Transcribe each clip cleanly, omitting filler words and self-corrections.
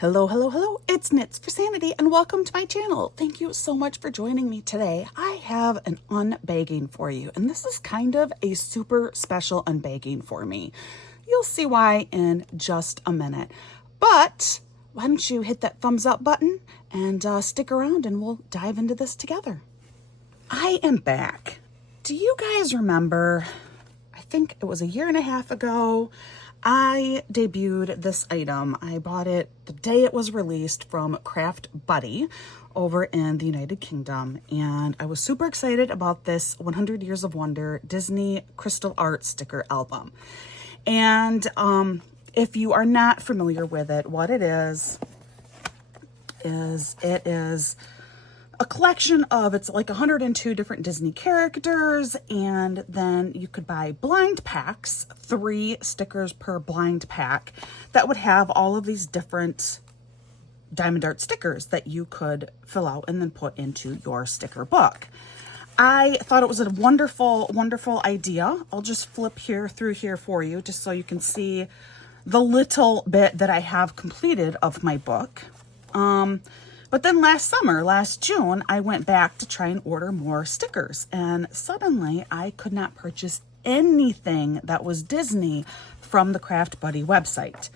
Hello, hello, hello, it's Knits for Sanity and welcome to my channel. Thank you so much for joining me today. I have an unbagging for you, and this is kind of a super special unbagging for me. You'll see why in just a minute. But why don't you hit that thumbs up button and stick around and we'll dive into this together. I am back. Do you guys remember, I think it was a year and a half ago, I debuted this item. I bought it the day it was released from craftbuddy over in the United Kingdom, and I was super excited about this 100 Years of Wonder Disney Crystal Art sticker album. And if you are not familiar with it, what it is it is a collection of, it's like 102 different Disney characters, and then you could buy blind packs, 3 stickers per blind pack, that would have all of these different diamond art stickers that you could fill out and then put into your sticker book. I thought it was a wonderful, wonderful idea. I'll just flip through here for you just so you can see the little bit that I have completed of my book. But then last June, I went back to try and order more stickers, and suddenly I could not purchase anything that was Disney from the craftbuddy website.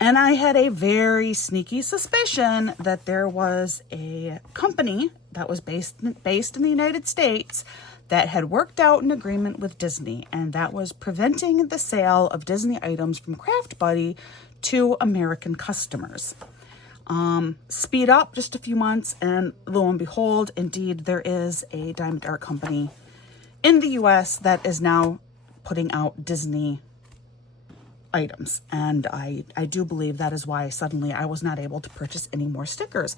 And I had a very sneaky suspicion that there was a company that was based in the United States that had worked out an agreement with Disney, and that was preventing the sale of Disney items from craftbuddy to American customers. Speed up just a few months, and lo and behold, indeed, there is a diamond art company in the US that is now putting out Disney items. And I do believe that is why suddenly I was not able to purchase any more stickers.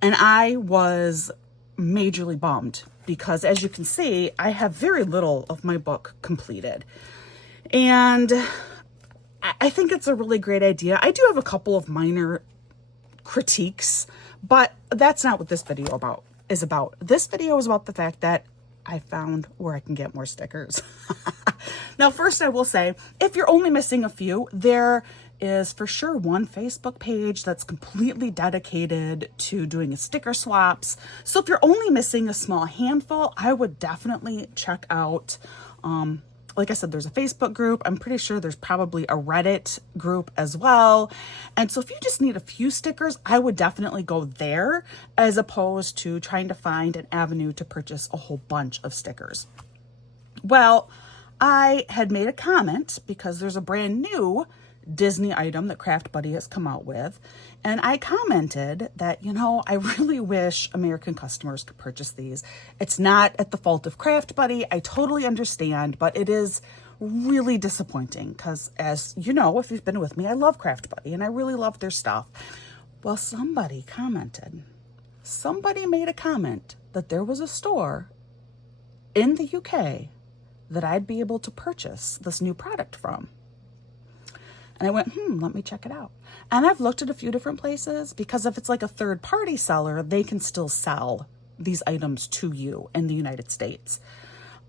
And I was majorly bummed because, as you can see, I have very little of my book completed. And I think it's a really great idea. I do have a couple of minor critiques, but that's not what this video is about. This video is about the fact that I found where I can get more stickers. Now, first I will say, if you're only missing a few, there is for sure one Facebook page that's completely dedicated to doing sticker swaps. So if you're only missing a small handful, I would definitely check out, like I said, there's a Facebook group. I'm pretty sure there's probably a Reddit group as well. And so if you just need a few stickers, I would definitely go there as opposed to trying to find an avenue to purchase a whole bunch of stickers. Well, I had made a comment because there's a brand new Disney item that craftbuddy has come out with. And I commented that, I really wish American customers could purchase these. It's not at the fault of craftbuddy. I totally understand, but it is really disappointing because, as you know, if you've been with me, I love craftbuddy and I really love their stuff. Well, somebody made a comment that there was a store in the UK that I'd be able to purchase this new product from. And I went, let me check it out. And I've looked at a few different places because if it's like a third-party seller, they can still sell these items to you in the United States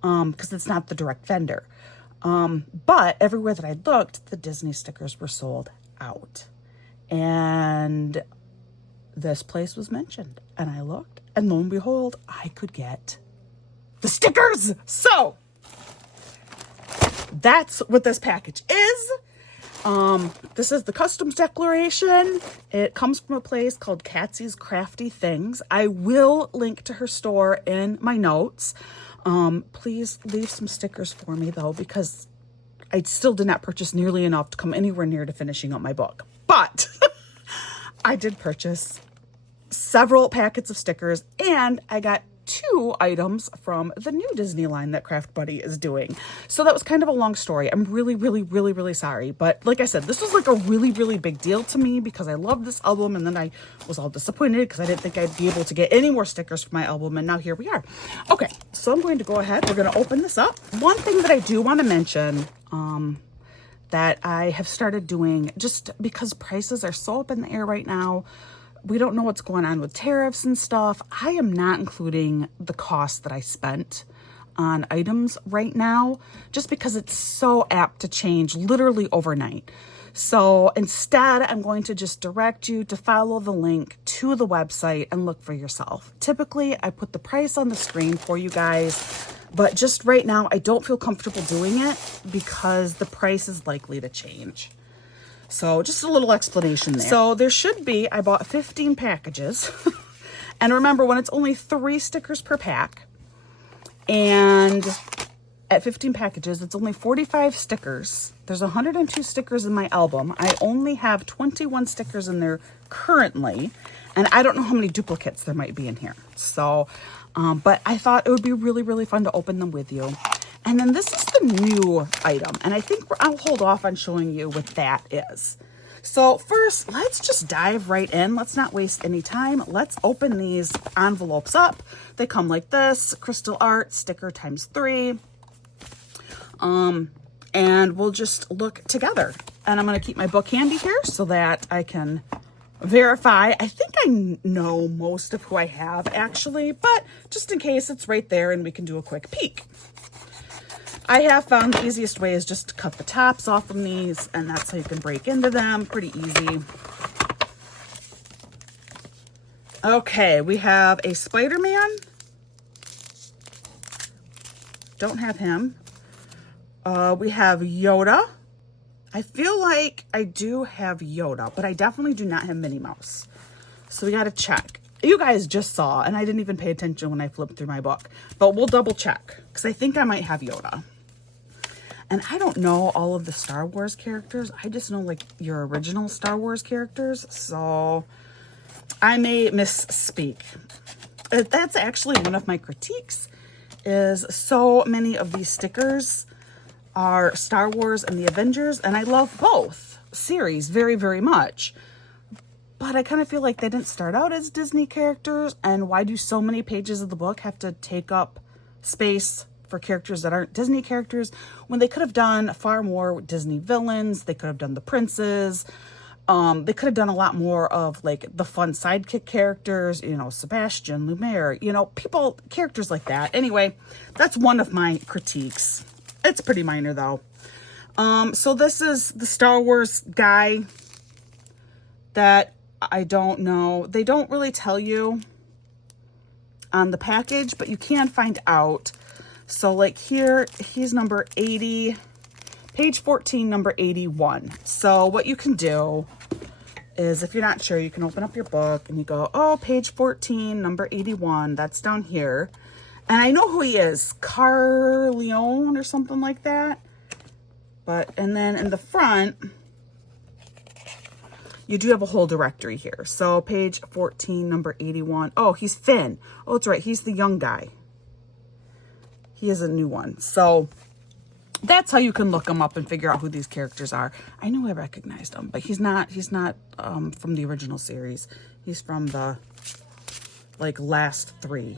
because it's not the direct vendor. But everywhere that I looked, the Disney stickers were sold out. And this place was mentioned. And I looked, and lo and behold, I could get the stickers. So that's what this package is. This is the customs declaration. It comes from a place called Katsy's Crafty Things. I will link to her store in my notes. Please leave some stickers for me though, because I still did not purchase nearly enough to come anywhere near to finishing up my book. But I did purchase several packets of stickers, and I got 2 items from the new Disney line that craftbuddy is doing. So that was kind of a long story. I'm really, really, really, really sorry. But like I said, this was like a really, really big deal to me because I love this album, and then I was all disappointed because I didn't think I'd be able to get any more stickers for my album, and now here we are. Okay, so I'm going to go ahead. We're going to open this up. One thing that I do want to mention that I have started doing, just because prices are so up in the air right now, we don't know what's going on with tariffs and stuff. I am not including the cost that I spent on items right now, just because it's so apt to change literally overnight. So instead, I'm going to just direct you to follow the link to the website and look for yourself. Typically, I put the price on the screen for you guys, but just right now, I don't feel comfortable doing it because the price is likely to change. So just a little explanation there. So there should be, I bought 15 packages. And remember, when it's only 3 stickers per pack, and at 15 packages, it's only 45 stickers. There's 102 stickers in my album. I only have 21 stickers in there currently, and I don't know how many duplicates there might be in here. So, but I thought it would be really, really fun to open them with you. And then this is the new item, and I think I'll hold off on showing you what that is. So first, let's just dive right in. Let's not waste any time. Let's open these envelopes up. They come like this, crystal art, sticker times 3. And we'll just look together. And I'm going to keep my book handy here so that I can verify. I think I know most of who I have actually, but just in case, it's right there and we can do a quick peek. I have found the easiest way is just to cut the tops off from these, and that's how you can break into them. Pretty easy. Okay, we have a Spider-Man. Don't have him. We have Yoda. I feel like I do have Yoda, but I definitely do not have Minnie Mouse. So we got to check. You guys just saw, and I didn't even pay attention when I flipped through my book, but we'll double check because I think I might have Yoda. And I don't know all of the Star Wars characters. I just know like your original Star Wars characters. So I may misspeak. That's actually one of my critiques, is so many of these stickers are Star Wars and the Avengers, and I love both series very, very much. But I kind of feel like they didn't start out as Disney characters, and why do so many pages of the book have to take up space for characters that aren't Disney characters when they could have done far more with Disney villains? They could have done the princes. They could have done a lot more of like the fun sidekick characters, you know, Sebastian, Lumiere, you know, characters like that. Anyway, that's one of my critiques. It's pretty minor though. So this is the Star Wars guy that I don't know. They don't really tell you on the package, but you can find out. So like here, he's number 80, page 14, number 81. So what you can do is, if you're not sure, you can open up your book and you go, oh, page 14, number 81, that's down here. And I know who he is, Carleone or something like that. And then in the front, you do have a whole directory here. So page 14, number 81. Oh, he's Finn. Oh, that's right. He's the young guy. He is a new one. So that's how you can look him up and figure out who these characters are. I knew I recognized him, but he's not from the original series. He's from the like last 3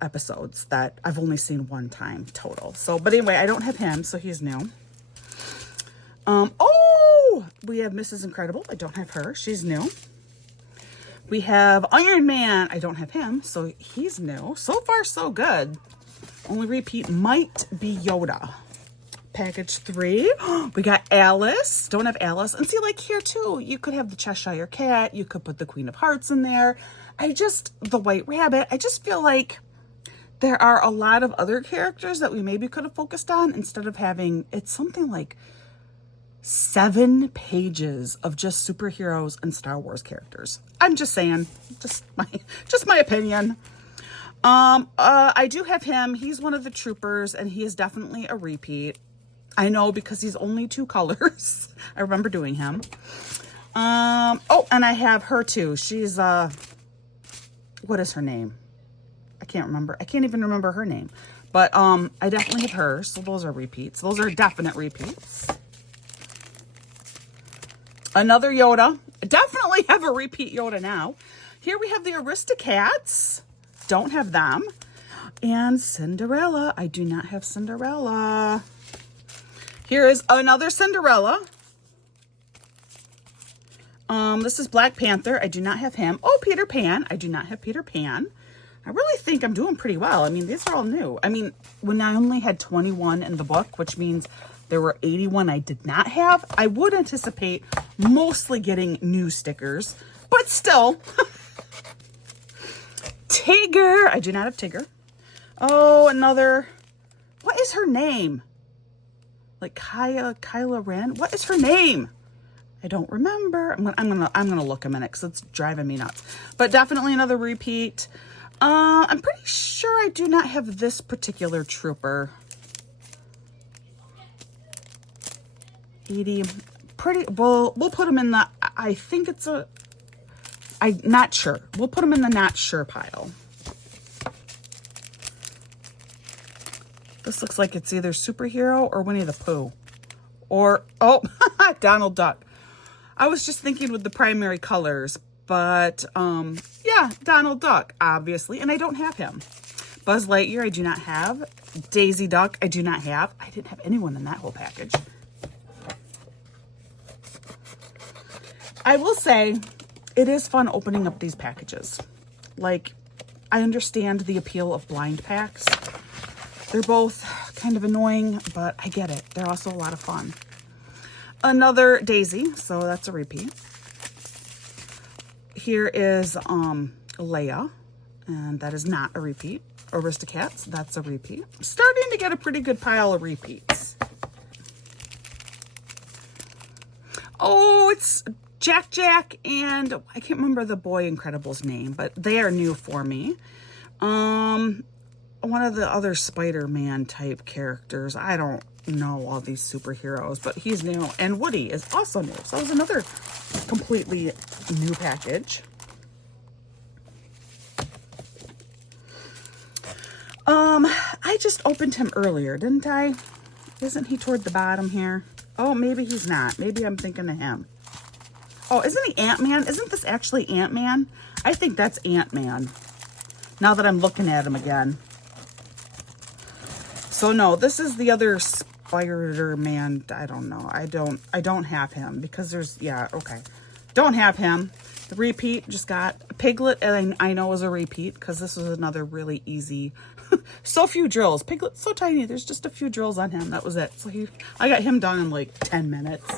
episodes that I've only seen one time total. So, but anyway, I don't have him, so he's new. Oh, we have Mrs. Incredible. I don't have her. She's new. We have Iron Man. I don't have him, so he's new. So far, so good. Only repeat might be Yoda. Package 3. We got Alice. Don't have Alice. And see, like here too, you could have the Cheshire Cat. You could put the Queen of Hearts in there. The White Rabbit. I just feel like there are a lot of other characters that we maybe could have focused on instead of having, it's something like 7 pages of just superheroes and Star Wars characters. I'm just saying, just my opinion. I do have him. He's one of the troopers, and he is definitely a repeat. I know because he's only 2 colors. I remember doing him. Oh, and I have her too. She's, what is her name? I can't remember. I can't even remember her name. But, I definitely have her. So those are repeats. Those are definite repeats. Another Yoda. I definitely have a repeat Yoda now. Here we have the Aristocats. Don't have them. And Cinderella. I do not have Cinderella. Here is another Cinderella. This is Black Panther. I do not have him. Oh, Peter Pan. I do not have Peter Pan. I really think I'm doing pretty well. I mean, these are all new. I mean, when I only had 21 in the book, which means There were 81 I did not have. I would anticipate mostly getting new stickers, but still. Tigger. I do not have Tigger. Oh, another. What is her name? Like Kyla Ren. What is her name? I don't remember. I'm gonna look a minute because it's driving me nuts. But definitely another repeat. I'm pretty sure I do not have this particular trooper. 80. We'll put him in the. I think it's a. I'm not sure. We'll put him in the not sure pile. This looks like it's either superhero or Winnie the Pooh. Or, oh, Donald Duck. I was just thinking with the primary colors, but yeah, Donald Duck, obviously, and I don't have him. Buzz Lightyear, I do not have. Daisy Duck, I do not have. I didn't have anyone in that whole package. I will say, it is fun opening up these packages. Like, I understand the appeal of blind packs. They're both kind of annoying, but I get it. They're also a lot of fun. Another Daisy, so that's a repeat. Here is Leia, and that is not a repeat. Aristocats, that's a repeat. I'm starting to get a pretty good pile of repeats. Oh, it's Jack, and I can't remember the Boy Incredible's name, but they are new for me. One of the other Spider-Man type characters. I don't know all these superheroes, but he's new. And Woody is also new. So it was another completely new package. I just opened him earlier, didn't I? Isn't he toward the bottom here? Oh, maybe he's not. Maybe I'm thinking of him. Oh, isn't he Ant-Man? Isn't this actually Ant-Man? I think that's Ant-Man. Now that I'm looking at him again. So no, this is the other Spider-Man. I don't know. I don't have him because there's, yeah, okay. Don't have him. The repeat just got a Piglet, and I know is a repeat because this was another really easy. So few drills. Piglet's so tiny. There's just a few drills on him. That was it. So I got him done in like 10 minutes.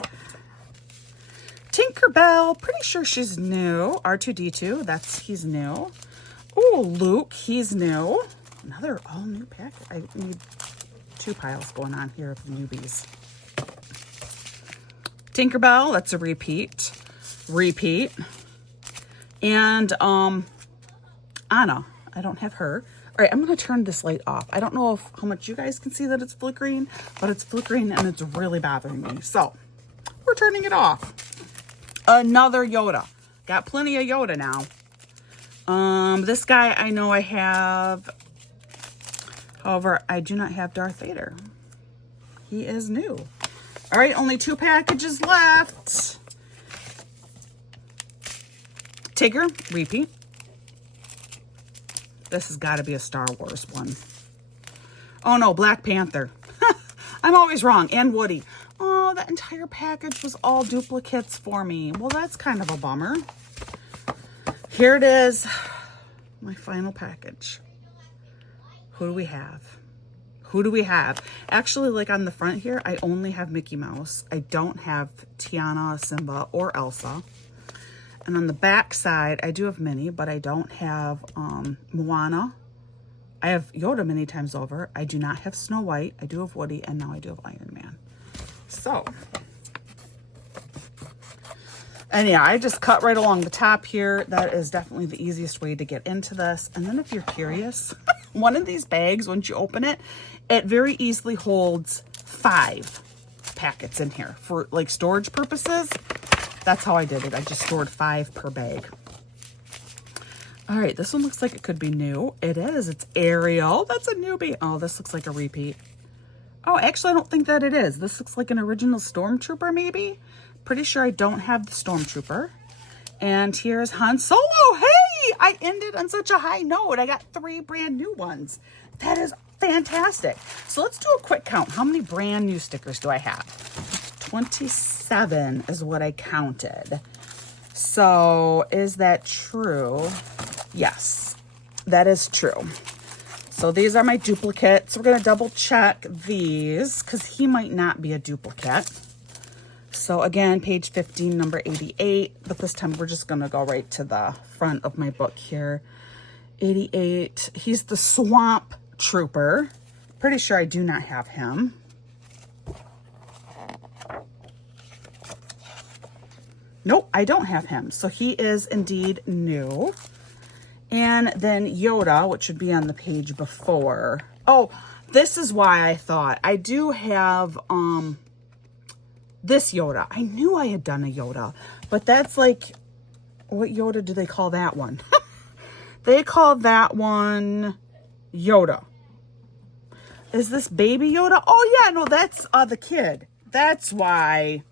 Tinkerbell. Pretty sure she's new. R2-D2. He's new. Oh, Luke. He's new. Another all new pack. I need two piles going on here of newbies. Tinkerbell, that's a repeat. And Anna, I don't have her. All right, I'm going to turn this light off. I don't know how much you guys can see that it's flickering, but it's flickering and it's really bothering me. So we're turning it off. Another Yoda. Got plenty of Yoda now. This guy I know I have. However, I do not have Darth Vader. He is new. All right, only 2 packages left. Tigger, repeat. This has got to be a Star Wars one. Oh no, Black Panther. I'm always wrong. And Woody. Oh, that entire package was all duplicates for me. Well, that's kind of a bummer. Here it is. My final package. Who do we have? Who do we have? Actually, like on the front here, I only have Mickey Mouse. I don't have Tiana, Simba, or Elsa. And on the back side, I do have Minnie, but I don't have Moana. I have Yoda many times over. I do not have Snow White. I do have Woody, and now I do have Iron Man. So, and yeah, I just cut right along the top here. That is definitely the easiest way to get into this. And then if you're curious, one of these bags, once you open it, it very easily holds 5 packets in here for like storage purposes. That's how I did it. I just stored 5 per bag. All right, this one looks like it could be new. It is. It's Ariel. That's a newbie. Oh, this looks like a repeat. Oh, actually, I don't think that it is. This looks like an original Stormtrooper, maybe. Pretty sure I don't have the Stormtrooper. And here's Han Solo. Hey, I ended on such a high note. I got 3 brand new ones. That is fantastic. So let's do a quick count. How many brand new stickers do I have? 27 is what I counted. So is that true? Yes, that is true. So these are my duplicates. We're going to double check these because he might not be a duplicate. So again, page 15, number 88, but this time we're just going to go right to the front of my book here. 88, he's the Swamp Trooper. Pretty sure I do not have him. Nope, I don't have him. So he is indeed new. And then Yoda, which would be on the page before. Oh, this is why I thought I do have this Yoda. I knew I had done a Yoda, but that's like, what Yoda do they call that one? They call that one Yoda. Is this baby Yoda? Oh yeah, no, that's the kid. That's why.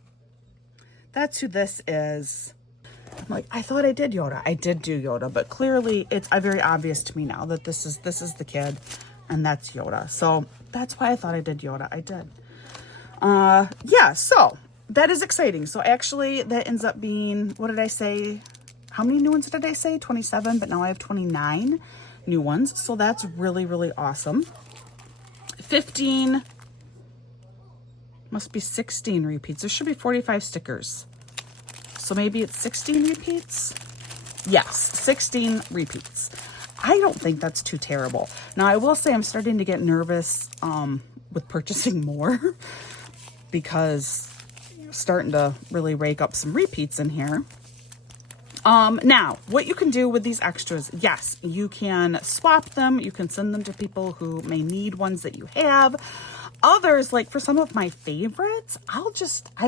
That's who this is. I'm like, I thought I did Yoda. I did do Yoda, but clearly it's very obvious to me now that this is the kid and that's Yoda. So that's why I thought I did Yoda. I did. Yeah, so that is exciting. So actually that ends up being, what did I say? How many new ones did I say? 27, but now I have 29 new ones. So that's really, really awesome. 15, must be 16 repeats. There should be 45 stickers. So maybe it's 16 repeats? Yes, 16 repeats. I don't think that's too terrible. Now, I will say I'm starting to get nervous with purchasing more because I'm starting to really rake up some repeats in here. Now, what you can do with these extras, yes, you can swap them. You can send them to people who may need ones that you have. Others, like for some of my favorites, I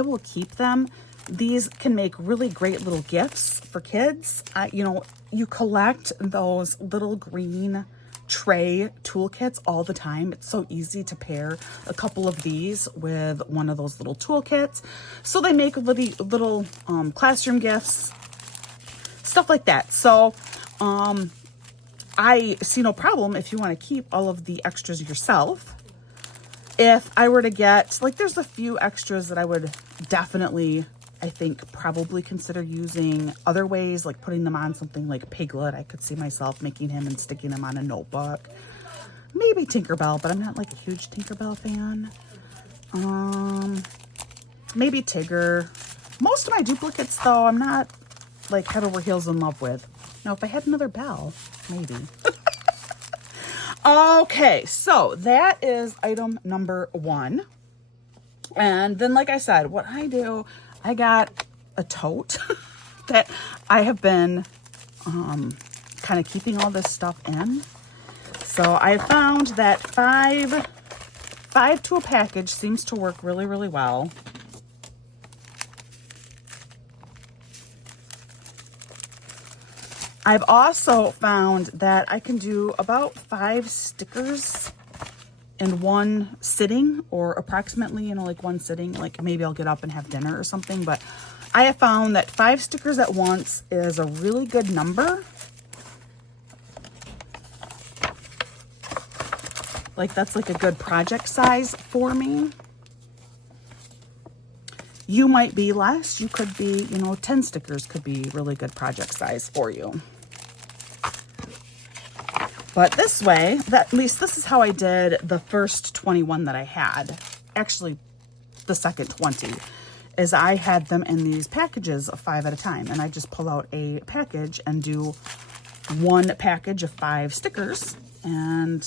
will keep them. These can make really great little gifts for kids. You know, you collect those little green tray toolkits all the time. It's so easy to pair a couple of these with one of those little toolkits. So they make little classroom gifts, stuff like that. So I see no problem if you want to keep all of the extras yourself. If I were to get, like, there's a few extras that I would definitely, I think, probably consider using other ways, like putting them on something like Piglet. I could see myself making him and sticking him on a notebook. Maybe Tinkerbell, but I'm not like a huge Tinkerbell fan. Maybe Tigger. Most of my duplicates, though, I'm not like head over heels in love with. Now, if I had another Belle, maybe. Okay, so that is item number 1. And then, like I said, what I do, I got a tote that I have been kind of keeping all this stuff in. So I found that 5 to a package seems to work really, really well. I've also found that I can do about 5 stickers in one sitting, or approximately, you know, like one sitting. Like maybe I'll get up and have dinner or something, but I have found that 5 stickers at once is a really good number. Like that's like a good project size for me. You might be less. You could be, you know, 10 stickers could be really good project size for you. But this way, at least this is how I did the first 21 that I had. Actually, the second 20 is I had them in these packages of 5 at a time. And I just pull out a package and do one package of 5 stickers. And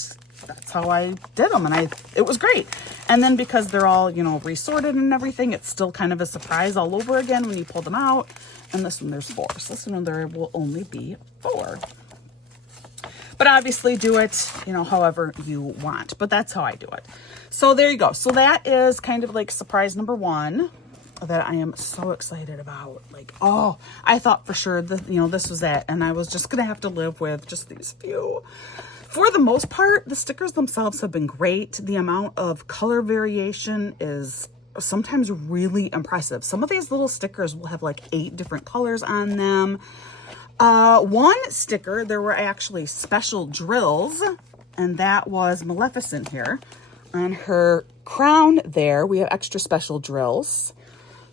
that's how I did them. And it was great. And then because they're all, you know, resorted and everything, it's still kind of a surprise all over again when you pull them out. And this one, there's 4. So this one, there will only be 4. But obviously do it, you know, however you want. But that's how I do it. So there you go. So that is kind of like surprise number 1 that I am so excited about. Like, oh, I thought for sure that, you know, this was it. And I was just going to have to live with just these few. For the most part, the stickers themselves have been great. The amount of color variation is sometimes really impressive. Some of these little stickers will have like 8 different colors on them. One sticker, there were actually special drills, and that was Maleficent here. On her crown there, we have extra special drills.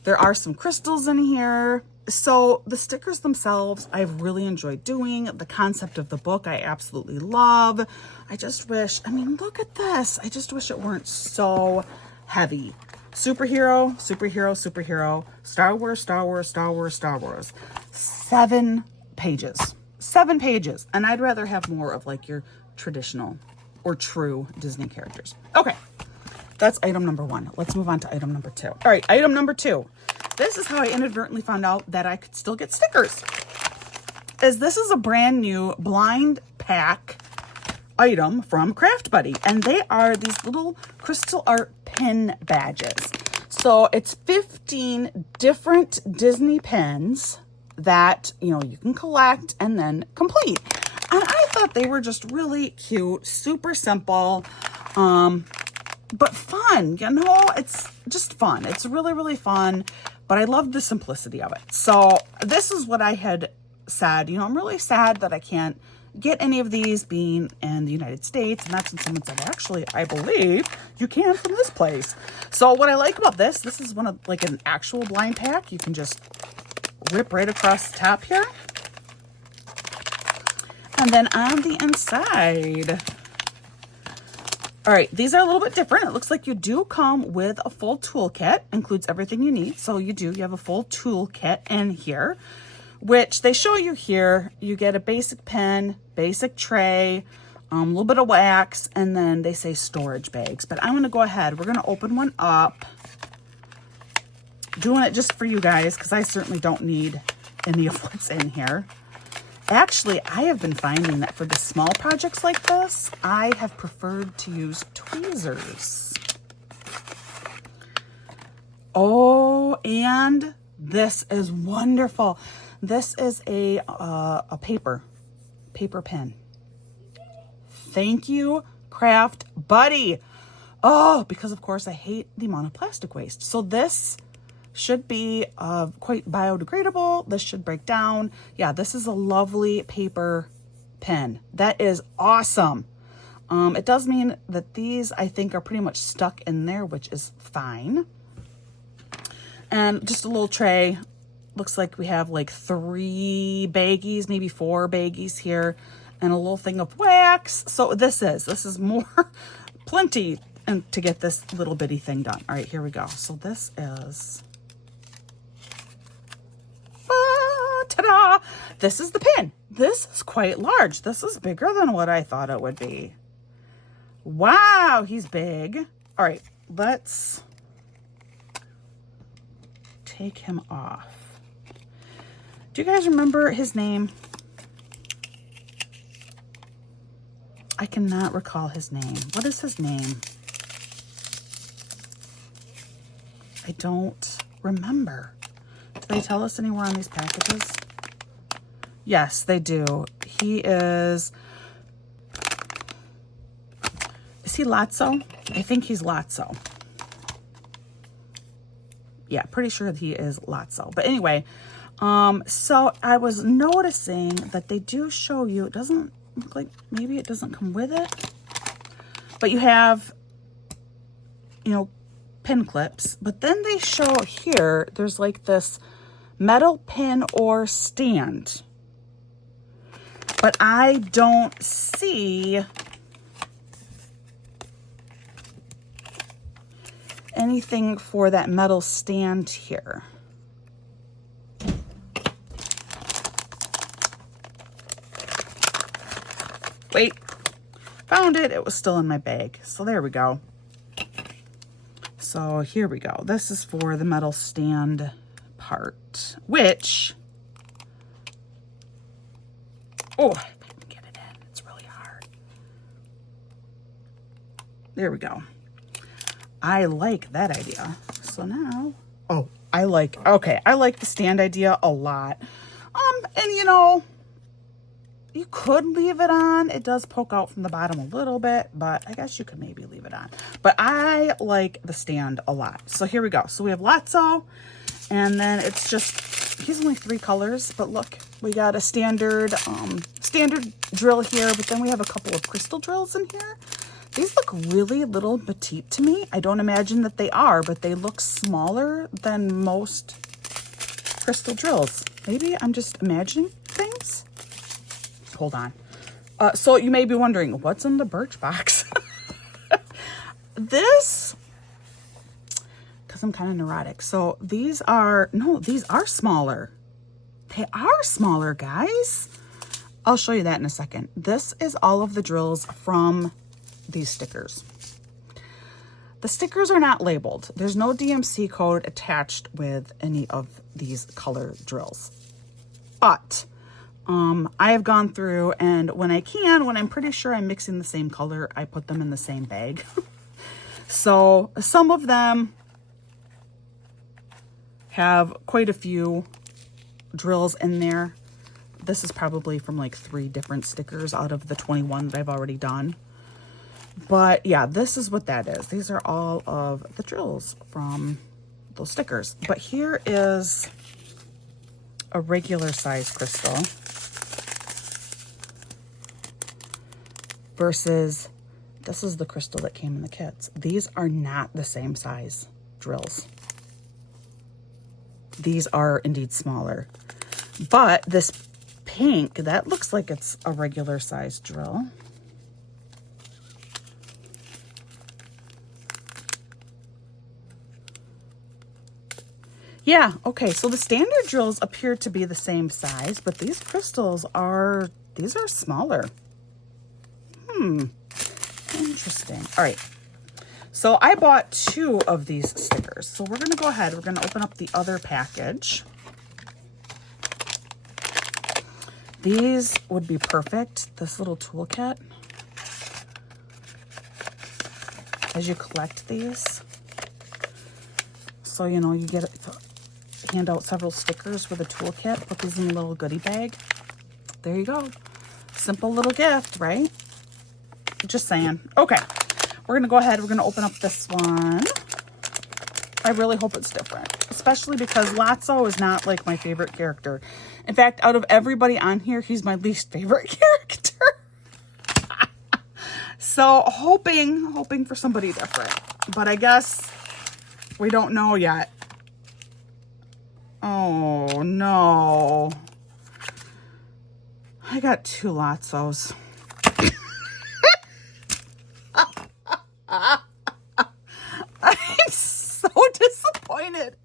There are some crystals in here, So the stickers themselves, I've really enjoyed doing. The concept of the book, I absolutely love. I just wish, I mean, look at this. I just wish it weren't so heavy. Superhero, superhero, superhero, Star Wars, Star Wars, Star Wars, Star Wars. 7 pages. 7 pages. And I'd rather have more of like your traditional or true Disney characters. Okay. That's item number 1. Let's move on to item number 2. All right, item number 2. This is how I inadvertently found out that I could still get stickers. This is a brand new blind pack item from craftbuddy, and they are these little crystal art pin badges. So it's 15 different Disney pins that, you know, you can collect and then complete. And I thought they were just really cute, super simple, but fun. You know, it's just fun. It's really, really fun. But I love the simplicity of it. So this is what I had said. You know, I'm really sad that I can't get any of these being in the United States. And that's when someone said, actually, I believe you can from this place. So what I like about this is one of like an actual blind pack. You can just rip right across the top here. And then on the inside, all right, these are a little bit different. It looks like you do come with a full toolkit, includes everything you need. So you have a full toolkit in here, which they show you here. You get a basic pen, basic tray, a little bit of wax, and then they say storage bags. But I'm gonna go ahead, we're gonna open one up. Doing it just for you guys, because I certainly don't need any of what's in here. Actually, I have been finding that for the small projects like this, I have preferred to use tweezers. Oh, and this is wonderful. This is a paper pen. Thank you, craftbuddy. Oh, because of course I hate the amount of plastic waste. So this should be quite biodegradable. This should break down. Yeah, this is a lovely paper pen. That is awesome. It does mean that these, I think, are pretty much stuck in there, which is fine. And just a little tray. Looks like we have like 3 baggies, maybe 4 baggies here, and a little thing of wax. So this is more, plenty to get this little bitty thing done. All right, here we go. So this is... ta-da! This is the pin. This is quite large. This is bigger than what I thought it would be. Wow, he's big. All right, let's take him off. Do you guys remember his name? I cannot recall his name. What is his name? I don't remember. Do they tell us anywhere on these packages? Yes, they do. He is he Lotso? I think he's Lotso. Yeah, pretty sure that he is Lotso. But anyway, so I was noticing that they do show you, it doesn't look like, maybe it doesn't come with it, but you have, you know, pin clips, but then they show here, there's like this metal pin or stand, but I don't see anything for that metal stand here. Wait, found it. It was still in my bag. So there we go. So here we go. This is for the metal stand part, which, oh, if I can get it in, it's really hard. There we go. I like that idea. So now, oh, I like the stand idea a lot. And you know, you could leave it on. It does poke out from the bottom a little bit, but I guess you could maybe leave it on. But I like the stand a lot. So here we go. So we have Lotso, and then it's just, he's only 3 colors, but look, we got a standard drill here, but then we have a couple of crystal drills in here. These look really little petite to me. I don't imagine that they are, but they look smaller than most crystal drills. Maybe I'm just imagining things. Hold on. So you may be wondering, what's in the birch box? This, because I'm kind of neurotic. So these are smaller. They are smaller, guys. I'll show you that in a second. This is all of the drills from these stickers. The stickers are not labeled. There's no DMC code attached with any of these color drills. But I have gone through, and when I'm pretty sure I'm mixing the same color, I put them in the same bag. So some of them have quite a few drills in there. This is probably from like 3 different stickers out of the 21 that I've already done. But yeah, this is what that is. These are all of the drills from those stickers. But here is a regular size crystal versus this is the crystal that came in the kits. These are not the same size drills. These are indeed smaller. But this pink, that looks like it's a regular size drill. Yeah, okay, so the standard drills appear to be the same size, but these crystals are, these are smaller. Interesting. All right, so I bought 2 of these stickers. So we're gonna go ahead, we're gonna open up the other package. These would be perfect, this little toolkit. As you collect these. So, you know, you get hand out several stickers with a toolkit, put these in a little goodie bag. There you go. Simple little gift, right? Just saying. Okay, we're gonna go ahead, we're gonna open up this one. I really hope it's different, especially because Lotso is not like my favorite character. In fact, out of everybody on here, he's my least favorite character. So hoping for somebody different, but I guess we don't know yet. Oh no. I got 2 Lotsos. I'm so disappointed.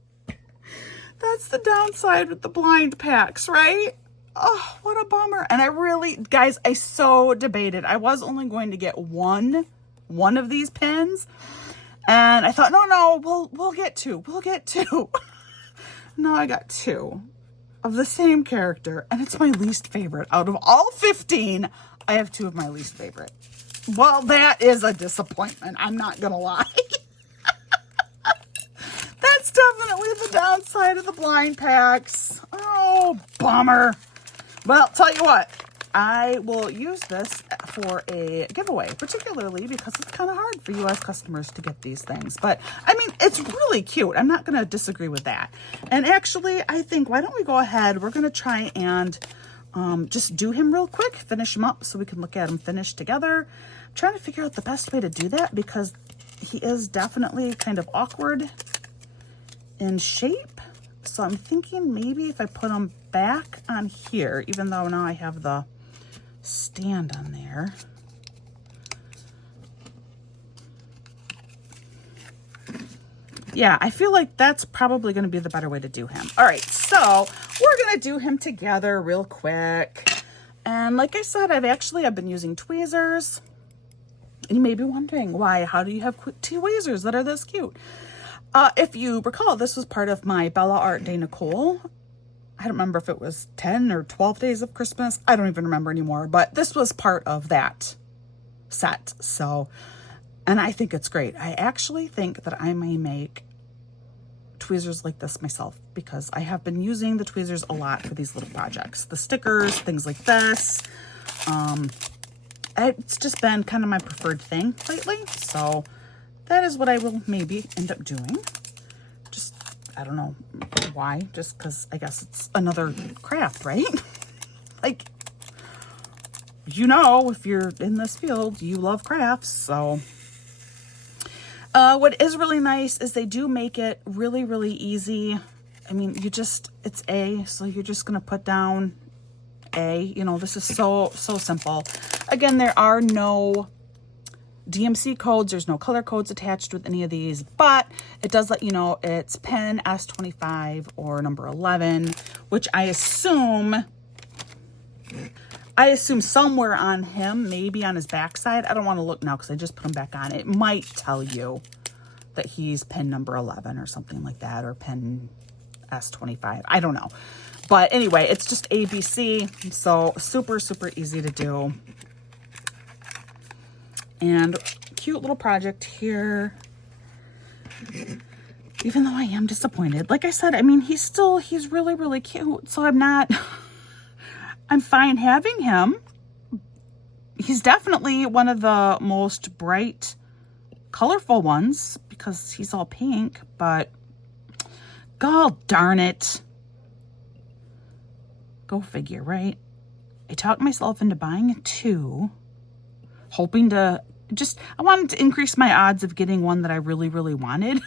That's the downside with the blind packs, right? Oh, what a bummer. And I really, guys, I so debated. I was only going to get one of these pins. And I thought, no, we'll get 2. We'll get 2. No, I got 2 of the same character. And it's my least favorite. Out of all 15, I have 2 of my least favorite. Well, that is a disappointment. I'm not going to lie. That's definitely the downside of the blind packs. Oh, bummer. Well, tell you what, I will use this for a giveaway, particularly because it's kind of hard for US customers to get these things. But, I mean, it's really cute. I'm not going to disagree with that. And actually, I think, why don't we go ahead, we're going to try and just do him real quick, finish him up so we can look at him finished together. I'm trying to figure out the best way to do that because he is definitely kind of awkward in shape. So I'm thinking maybe if I put him back on here, even though now I have the stand on there. Yeah, I feel like that's probably going to be the better way to do him. All right, so we're going to do him together real quick. And like I said, I've been using tweezers. And you may be wondering why, how do you have tweezers that are this cute? If you recall, this was part of my Bella Art Day Nicole. I don't remember if it was 10 or 12 days of Christmas. I don't even remember anymore, but this was part of that set. So, and I think it's great. I actually think that I may make tweezers like this myself because I have been using the tweezers a lot for these little projects. The stickers, things like this. It's just been kind of my preferred thing lately. So that is what I will maybe end up doing. Just, I don't know why, just because I guess it's another craft, right? Like, you know, if you're in this field, you love crafts, so. What is really nice is they do make it really, really easy. I mean, it's A, so you're just going to put down A. You know, this is so simple. Again, there are no DMC codes. There's no color codes attached with any of these, but it does let you know it's pen S25 or number 11, which I assume somewhere on him, maybe on his backside. I don't want to look now because I just put him back on. It might tell you that he's pen number 11 or something like that, or pen S25. I don't know. But anyway, it's just ABC, so super easy to do. And cute little project here. Even though I am disappointed. Like I said, I mean, he's really cute. So I'm fine having him. He's definitely one of the most bright, colorful ones because he's all pink, but god darn it. Go figure, right? I talked myself into buying 2, hoping to I wanted to increase my odds of getting one that I really wanted.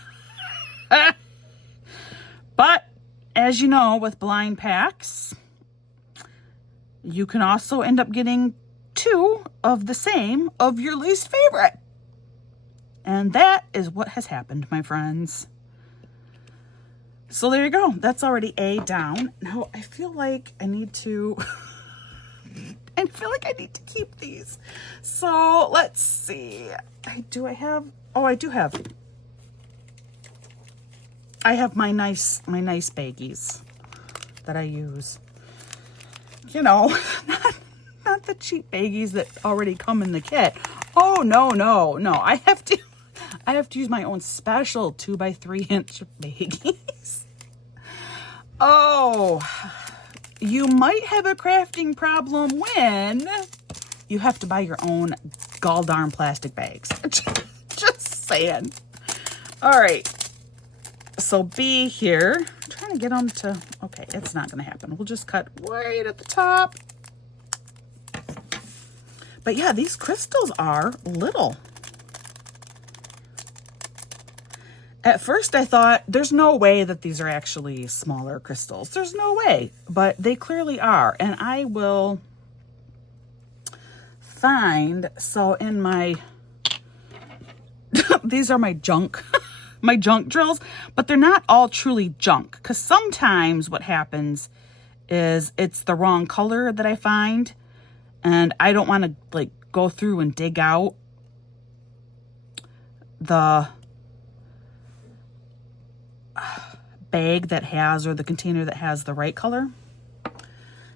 But as you know, with blind packs, you can also end up getting 2 of the same of your least favorite. And that is what has happened, my friends. So there you go. That's already A down. Now I feel like I need to keep these. So let's see. I do have my nice baggies that I use. You know, not the cheap baggies that already come in the kit. Oh no. I have to use my own special 2x3" baggies. Oh, you might have a crafting problem when you have to buy your own gall darn plastic bags. Just saying. All right. So B here, I'm trying to get them to, okay, it's not going to happen. We'll just cut right at the top. But yeah, these crystals are little. At first I thought there's no way that these are actually smaller crystals. There's no way, but they clearly are. And I will find, so in my, these are my junk, my junk drills, but they're not all truly junk. Because sometimes what happens is it's the wrong color that I find. And I don't want to like go through and dig out the bag that has, or the container that has the right color.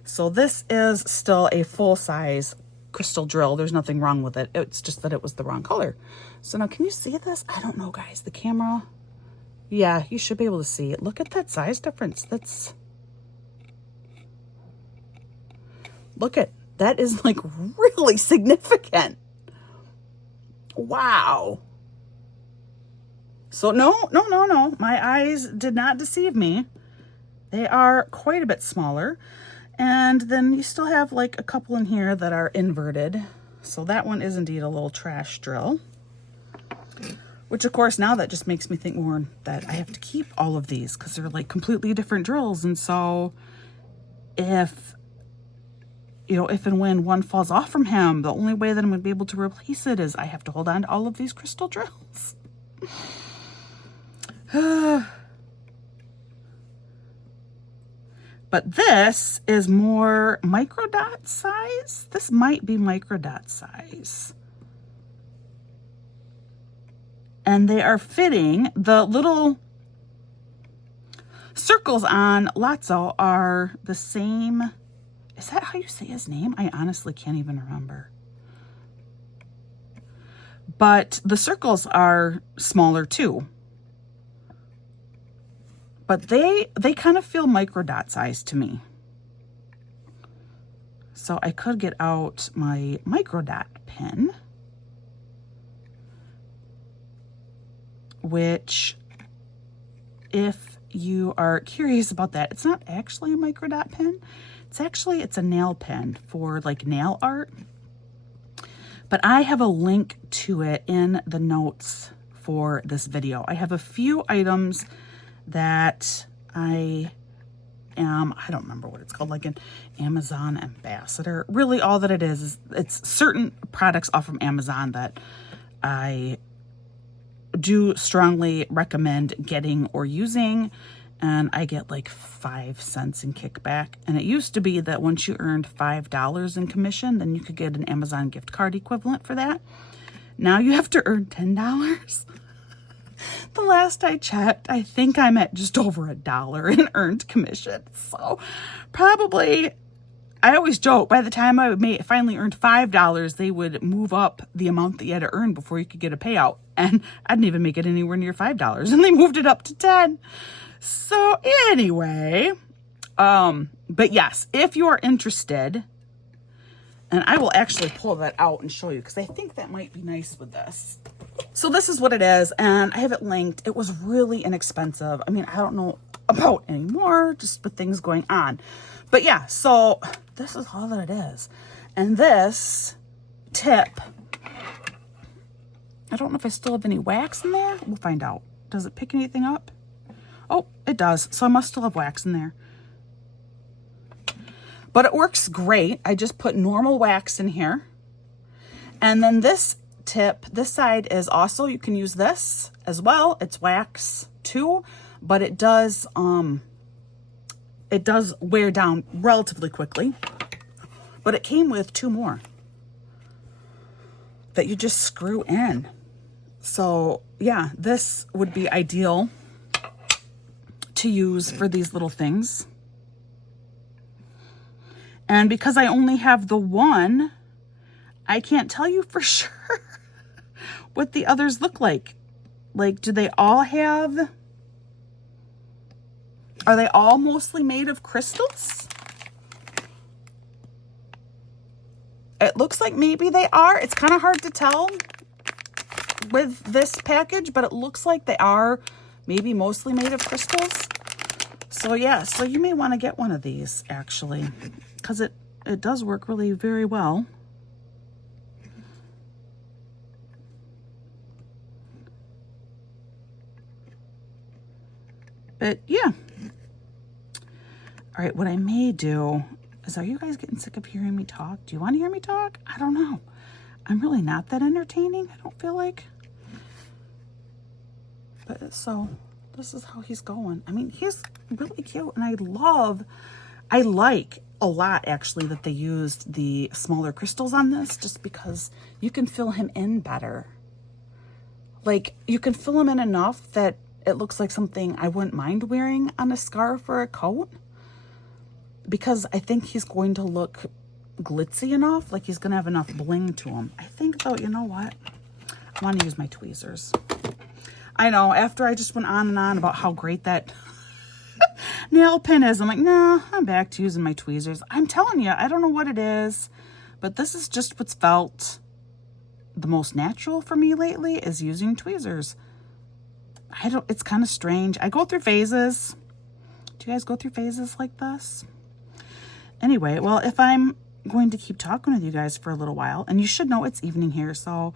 So this is still a full-size crystal drill. There's nothing wrong with it. It's just that it was the wrong color. So now can you see this? I don't know, guys. The camera. Yeah, you should be able to see it. Look at that size difference. That is like really significant. Wow. So no. My eyes did not deceive me. They are quite a bit smaller. And then you still have like a couple in here that are inverted. So that one is indeed a little trash drill. Which of course now that just makes me think more that I have to keep all of these because they're like completely different drills. And so if and when one falls off from him, the only way that I'm going to be able to replace it is I have to hold on to all of these crystal drills. But this is more micro dot size. This might be micro dot size. And they are fitting. The little circles on Lotso are the same. Is that how you say his name? I honestly can't even remember. But the circles are smaller too. But they kind of feel micro dot size to me. So I could get out my micro dot pen, which, if you are curious about that, it's not actually a micro dot pen. It's a nail pen for like nail art. But I have a link to it in the notes for this video. I have a few items that I don't remember what it's called, like an Amazon ambassador. Really all that it is it's certain products off from Amazon that I do strongly recommend getting or using, and I get like 5 cents in kickback. And it used to be that once you earned $5 in commission, then you could get an Amazon gift card equivalent for that. Now you have to earn $10. The last I checked, I think I'm at just over $1 in earned commission. So probably, I always joke, by the time I finally earned $5, they would move up the amount that you had to earn before you could get a payout. And I didn't even make it anywhere near $5. And they moved it up to 10. So anyway, but yes, if you are interested, and I will actually pull that out and show you, because I think that might be nice with this. So this is what it is, and I have it linked. It was really inexpensive. I mean, I don't know about anymore, just with things going on. But yeah, so this is all that it is. And this tip, I don't know if I still have any wax in there. We'll find out. Does it pick anything up? Oh, it does. So I must still have wax in there. But it works great. I just put normal wax in here. And then this tip, this side is also, you can use this as well. It's wax too, but it does wear down relatively quickly. But it came with 2 more that you just screw in. So yeah, this would be ideal to use for these little things. And because I only have the one, I can't tell you for sure what the others look like. Like, do they all have, are they all mostly made of crystals? It looks like maybe they are. It's kind of hard to tell with this package, but it looks like they are maybe mostly made of crystals. So yeah, so you may want to get one of these actually, because it does work really very well. But yeah. All right, what I may do is, are you guys getting sick of hearing me talk? Do you want to hear me talk? I don't know. I'm really not that entertaining, I don't feel like. But so this is how he's going. I mean, he's really cute, and I like a lot actually that they used the smaller crystals on this, just because you can fill him in better. Like, you can fill him in enough that it looks like something I wouldn't mind wearing on a scarf or a coat, because I think he's going to look glitzy enough, like he's going to have enough bling to him. I think though, you know what? I want to use my tweezers. I know, after I just went on and on about how great that nail pen is, I'm like, nah, I'm back to using my tweezers. I'm telling you, I don't know what it is, but this is just what's felt the most natural for me lately, is using tweezers. It's kind of strange. I go through phases. Do you guys go through phases like this? Anyway, well, if I'm going to keep talking with you guys for a little while, and you should know it's evening here, so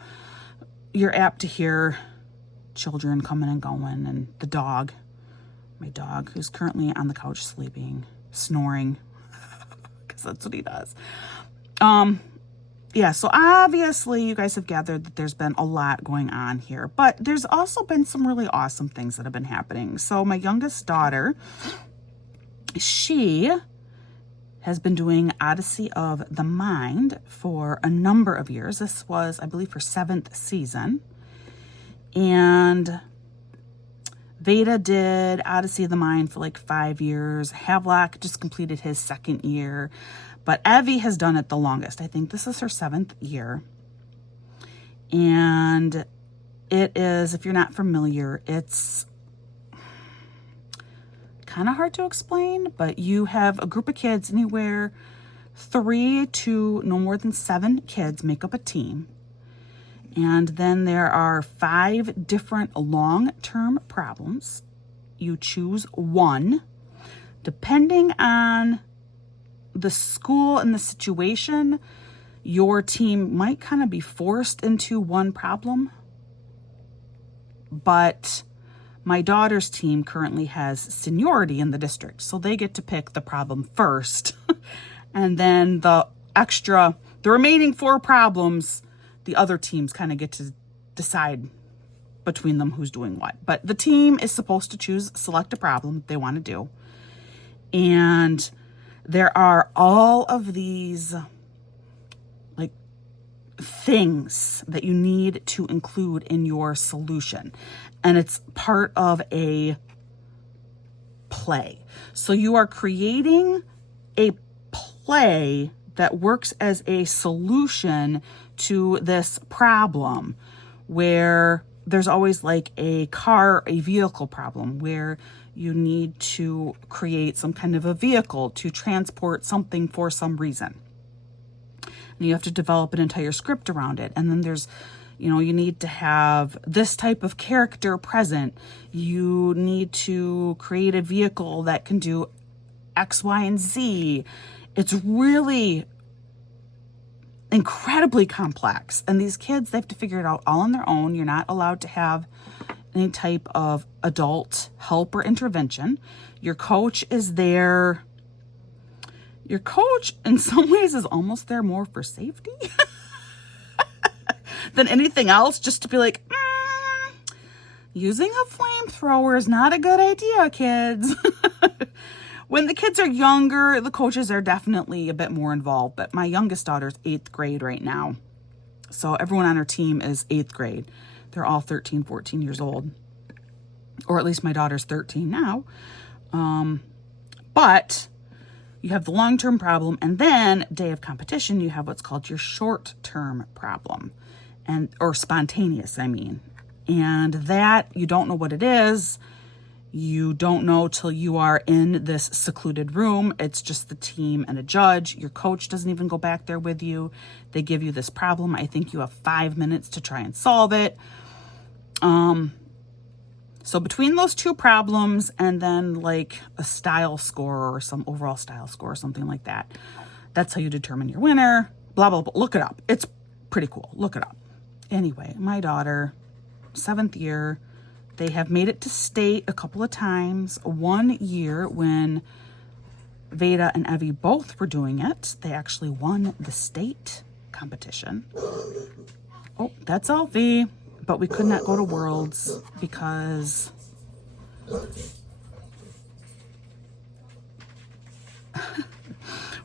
you're apt to hear children coming and going, and the dog, my dog, who's currently on the couch sleeping, snoring, because that's what he does. Yeah, so obviously you guys have gathered that there's been a lot going on here, but there's also been some really awesome things that have been happening. So my youngest daughter, she has been doing Odyssey of the Mind for a number of years. This was, I believe, her 7th season. And Veda did Odyssey of the Mind for like 5 years. Havelock just completed his 2nd year. But Evie has done it the longest. I think this is her 7th year. And it is, if you're not familiar, it's kind of hard to explain, but you have a group of kids, anywhere 3 to no more than 7 kids make up a team. And then there are 5 different long-term problems. You choose one. Depending on the school and the situation, your team might kind of be forced into one problem. But My daughter's team currently has seniority in the district, so they get to pick the problem first. And then the remaining 4 problems, the other teams kind of get to decide between them who's doing what. But the team is supposed to select a problem they want to do. And there are all of these like things that you need to include in your solution. And it's part of a play. So you are creating a play that works as a solution to this problem, where there's always like a vehicle problem where you need to create some kind of a vehicle to transport something for some reason. And you have to develop an entire script around it. And then there's, you need to have this type of character present. You need to create a vehicle that can do X, Y, and Z. It's really incredibly complex. And these kids, they have to figure it out all on their own. You're not allowed to have any type of adult help or intervention. Your coach is there. Your coach, in some ways, is almost there more for safety than anything else, just to be like, using a flamethrower is not a good idea, kids. When the kids are younger, the coaches are definitely a bit more involved, but my youngest daughter's 8th grade right now. So everyone on her team is 8th grade. They're all 13, 14 years old, or at least my daughter's 13 now. But you have the long-term problem, and then day of competition, you have what's called your short-term problem, or spontaneous, and that you don't know what it is. You don't know till you are in this secluded room. It's just the team and a judge. Your coach doesn't even go back there with you. They give you this problem. I think you have 5 minutes to try and solve it. So between those 2 problems and then like a style score or some overall style score or something like that, that's how you determine your winner. Blah, blah, blah. Look it up. It's pretty cool. Look it up. Anyway, my daughter, 7th year, they have made it to state a couple of times. One year when Veda and Evie both were doing it, they actually won the state competition. Oh, that's Alfie. But we could not go to Worlds because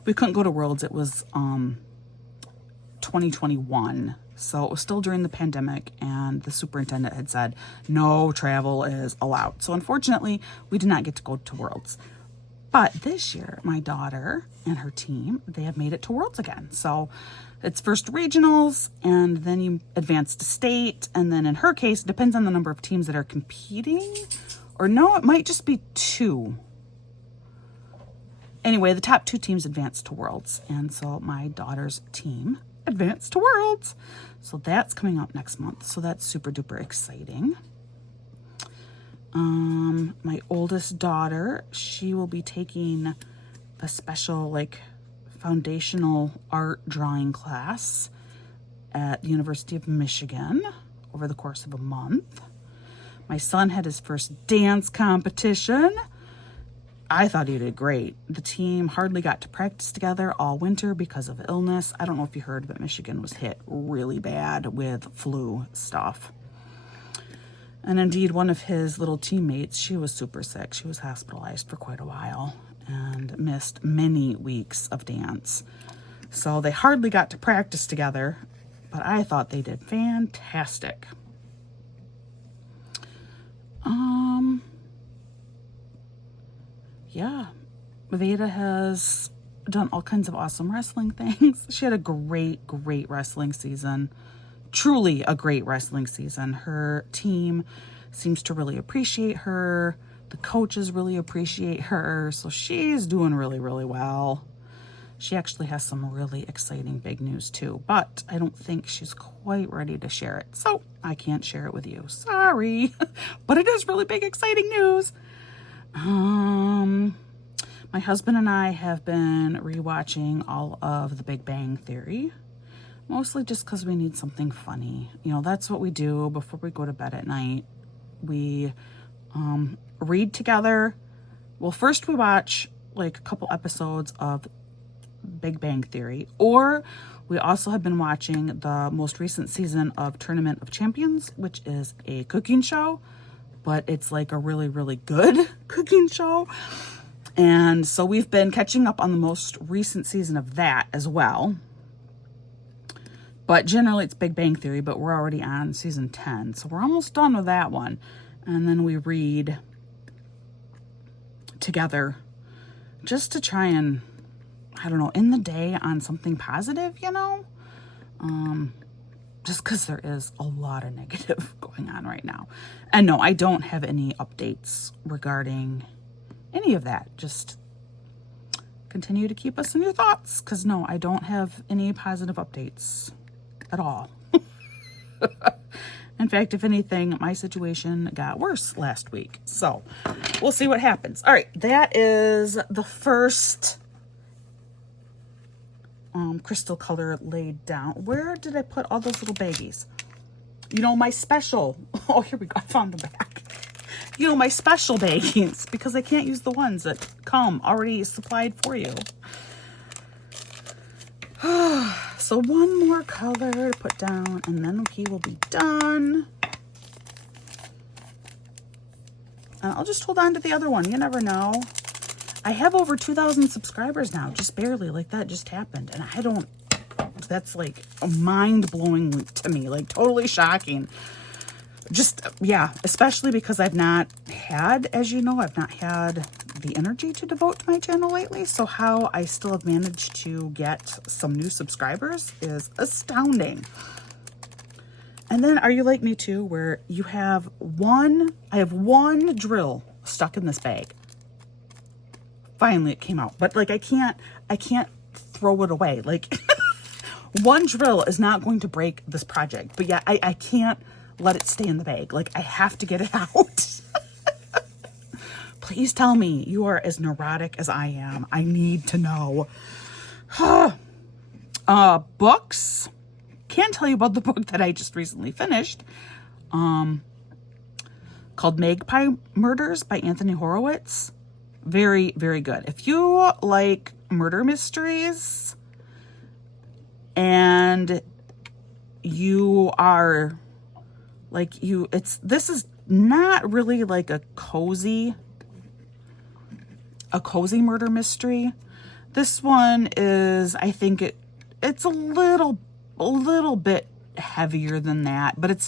we couldn't go to Worlds. It was 2021. So it was still during the pandemic, and the superintendent had said no travel is allowed. So unfortunately, we did not get to go to Worlds. But this year, my daughter and her team, they have made it to Worlds again. So it's first regionals, and then you advance to state. And then in her case, it depends on the number of teams that are competing. Or no, it might just be 2. Anyway, the top 2 teams advance to Worlds. And so my daughter's team advanced to Worlds. So that's coming up next month. So that's super duper exciting. My oldest daughter, she will be taking a special foundational art drawing class at the University of Michigan over the course of a month. My son had his first dance competition. I thought he did great. The team hardly got to practice together all winter because of illness. I don't know if you heard, but Michigan was hit really bad with flu stuff. And indeed, one of his little teammates, she was super sick. She was hospitalized for quite a while and missed many weeks of dance. So they hardly got to practice together, but I thought they did fantastic. Yeah, Veda has done all kinds of awesome wrestling things. She had a great wrestling season. Truly a great wrestling season. Her team seems to really appreciate her. The coaches really appreciate her. So she's doing really well. She actually has some really exciting big news too, but I don't think she's quite ready to share it. So I can't share it with you. Sorry, but it is really big, exciting news. My husband and I have been rewatching all of The Big Bang Theory, mostly just because we need something funny. You know, that's what we do before we go to bed at night. We read together. Well, first we watch like a couple episodes of Big Bang Theory, or we also have been watching the most recent season of Tournament of Champions, which is a cooking show, but it's like a really, really good cooking show. And so we've been catching up on the most recent season of that as well. But generally it's Big Bang Theory, but we're already on season 10. So we're almost done with that one. And then we read together just to try and, I don't know, end the day on something positive, you know? Just because there is a lot of negative going on right now. And no, I don't have any updates regarding any of that. Just continue to keep us in your thoughts, because no, I don't have any positive updates at all. In fact, if anything, my situation got worse last week. So we'll see what happens. All right, that is the first crystal color laid down. Where did I put all those little baggies? You know, my special, oh, here we go, I found them back. You know, my special baggies, because I can't use the ones that come already supplied for you. So one more color to put down, and then he will be done. And I'll just hold on to the other one. You never know. I have over 2,000 subscribers now, just barely. Like, that just happened. And I don't, that's like mind-blowing to me, like totally shocking. Just, yeah, especially because I've not had, as you know, I've not had the energy to devote to my channel lately. So how I still have managed to get some new subscribers is astounding. And then are you like me too, where you have I have one drill stuck in this bag. Finally it came out, but like I can't throw it away. Like one drill is not going to break this project, but yeah, I can't let it stay in the bag. Like, I have to get it out. Please tell me you are as neurotic as I am. I need to know. Books. Can't tell you about the book that I just recently finished. Called Magpie Murders by Anthony Horowitz. Very, very good. If you like murder mysteries and you are like this is not really like a cozy murder mystery. This one is, I think it's a little bit heavier than that, but it's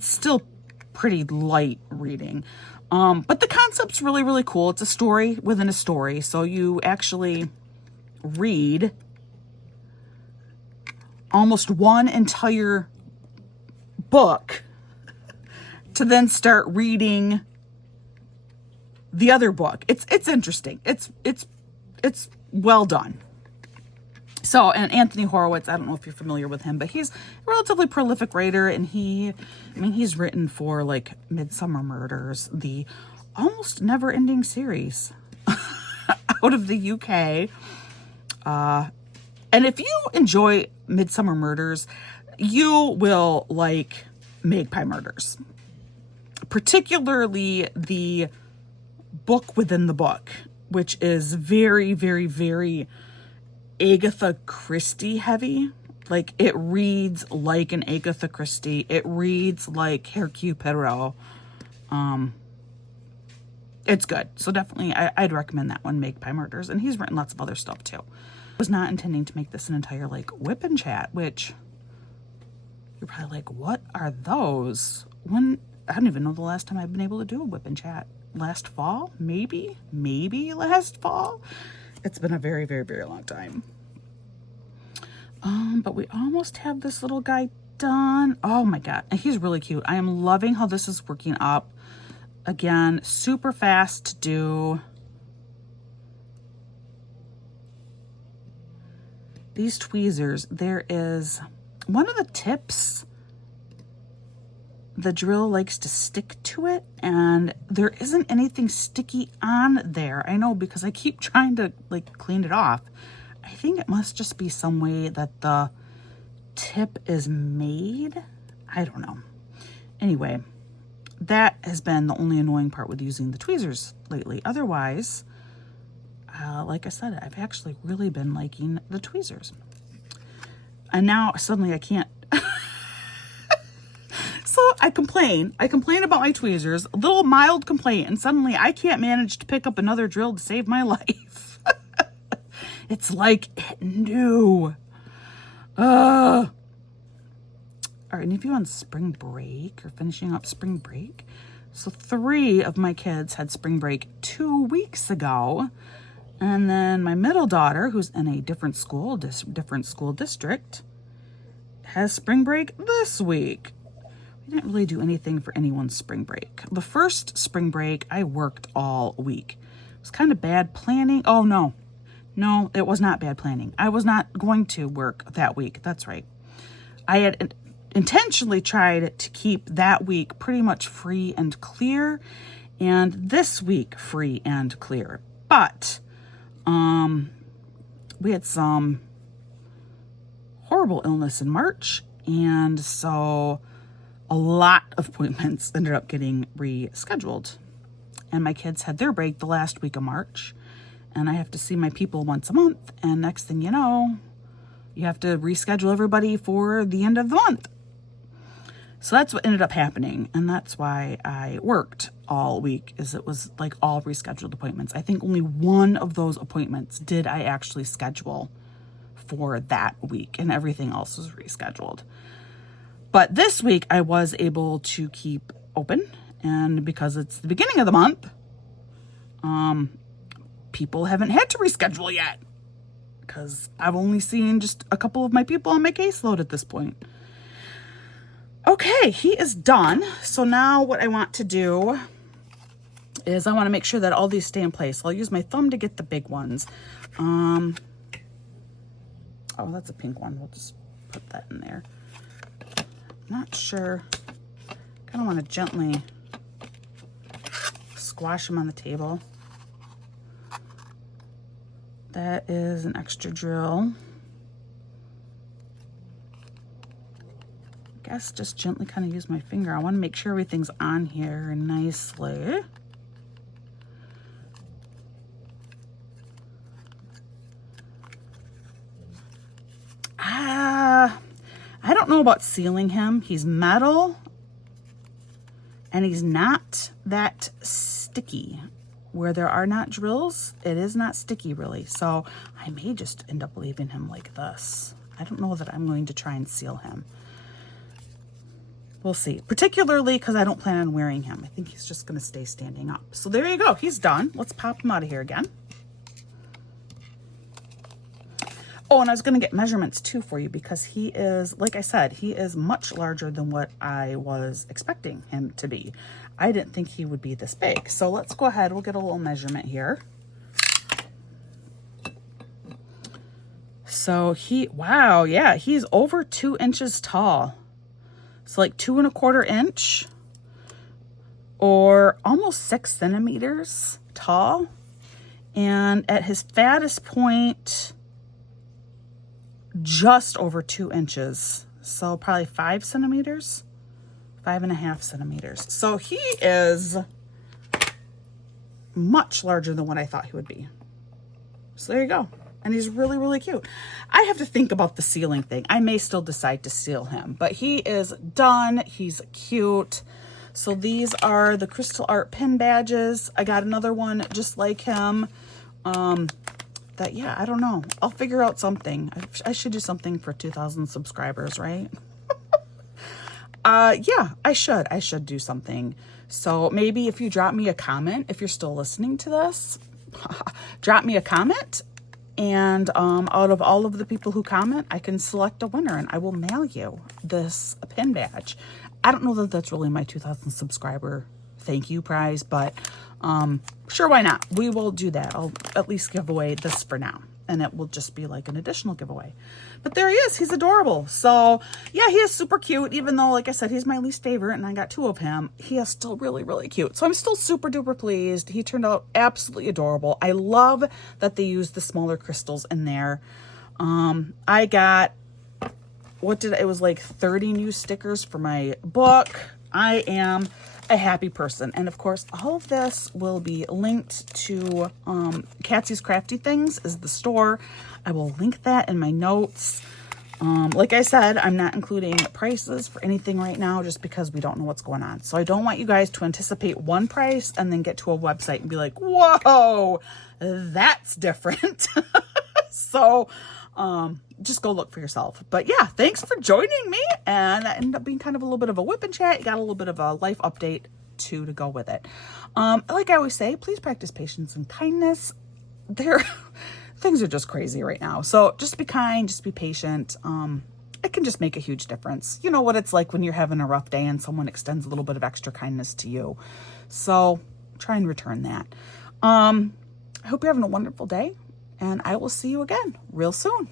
still pretty light reading. But the concept's really, really cool. It's a story within a story. So you actually read almost one entire book to then start reading the other book. It's interesting. It's well done. So, and Anthony Horowitz, I don't know if you're familiar with him, but he's a relatively prolific writer, and he's written for like Midsummer Murders, the almost never-ending series out of the UK. And if you enjoy Midsummer Murders, you will like Magpie Murders, particularly the book within the book, which is very, very, very Agatha Christie heavy. Like, it reads like an Agatha Christie. It reads like Hercule Poirot. It's good. So definitely, I'd recommend that one, Magpie Murders. And he's written lots of other stuff too. I was not intending to make this an entire like WIP and Chat, which you're probably like, what are those? I don't even know the last time I've been able to do a WIP and Chat. Last fall? Maybe last fall. It's been a very, very, very long time. But we almost have this little guy done. Oh my God. And he's really cute. I am loving how this is working up. Again, super fast to do. These tweezers, there is one of the tips, the drill likes to stick to it, and there isn't anything sticky on there. I know, because I keep trying to like clean it off. I think it must just be some way that the tip is made. I don't know. Anyway, that has been the only annoying part with using the tweezers lately. Otherwise, like I said, I've actually really been liking the tweezers. And now suddenly I can't. So I complain about my tweezers, a little mild complaint, and suddenly I can't manage to pick up another drill to save my life. It's like new. All right, any of you on spring break or finishing up spring break? So 3 of my kids had spring break 2 weeks ago. And then my middle daughter, who's in a different school district, has spring break this week. We didn't really do anything for anyone's spring break. The first spring break, I worked all week. It was kind of bad planning. Oh, no, it was not bad planning. I was not going to work that week. That's right. I had intentionally tried to keep that week pretty much free and clear, and this week free and clear. But we had some horrible illness in March, and so a lot of appointments ended up getting rescheduled. And my kids had their break the last week of March, and I have to see my people once a month, and next thing you know, you have to reschedule everybody for the end of the month. So that's what ended up happening, and that's why I worked all week, is it was like all rescheduled appointments. I think only one of those appointments did I actually schedule for that week, and everything else was rescheduled. But this week I was able to keep open, and because it's the beginning of the month, people haven't had to reschedule yet, because I've only seen just a couple of my people on my caseload at this point. Okay, he is done. So now what I want to do is I want to make sure that all these stay in place. I'll use my thumb to get the big ones. Oh, that's a pink one. We'll just put that in there. Not sure. Kind of want to gently squash them on the table. That is an extra drill. I guess just gently kind of use my finger. I want to make sure everything's on here nicely. I don't know about sealing him. He's metal and he's not that sticky. Where there are not drills, it is not sticky really. So I may just end up leaving him like this. I don't know that I'm going to try and seal him. We'll see, particularly because I don't plan on wearing him. I think he's just going to stay standing up. So there you go. He's done. Let's pop him out of here again. Oh, and I was going to get measurements too for you because he is, like I said, he is much larger than what I was expecting him to be. I didn't think he would be this big. So let's go ahead. We'll get a little measurement here. So wow, yeah, he's over 2 inches tall. So like 2 1/4 inch or almost 6 centimeters tall. And at his fattest point, just over 2 inches. So probably 5 centimeters, 5.5 centimeters. So he is much larger than what I thought he would be. So there you go. And he's really, really cute. I have to think about the sealing thing. I may still decide to seal him, but he is done. He's cute. So these are the Crystal Art pin badges. I got another one just like him. Yeah, I don't know. I'll figure out something. I should do something for 2,000 subscribers, right? Yeah, I should do something. So maybe if you drop me a comment, if you're still listening to this, drop me a comment. And out of all of the people who comment, I can select a winner and I will mail you this pin badge. I don't know that that's really my 2,000 subscriber thank you prize, but sure, why not? We will do that. I'll at least give away this for now. And it will just be like an additional giveaway. But there he is. He's adorable. So yeah, he is super cute. Even though, like I said, he's my least favorite and I got 2 of him, he is still really, really cute. So I'm still super duper pleased. He turned out absolutely adorable. I love that they used the smaller crystals in there. I got, it was like 30 new stickers for my book. I am a happy person. And of course, all of this will be linked to Katsy's Crafty Things is the store. I will link that in my notes. Like I said, I'm not including prices for anything right now just because we don't know what's going on. So I don't want you guys to anticipate one price and then get to a website and be like, whoa, that's different. So just go look for yourself. But yeah, thanks for joining me. And that ended up being kind of a little bit of a whip and chat. You got a little bit of a life update too to go with it. Like I always say, please practice patience and kindness. Things are just crazy right now. So just be kind, just be patient. It can just make a huge difference. You know what it's like when you're having a rough day and someone extends a little bit of extra kindness to you. So try and return that. I hope you're having a wonderful day, and I will see you again real soon.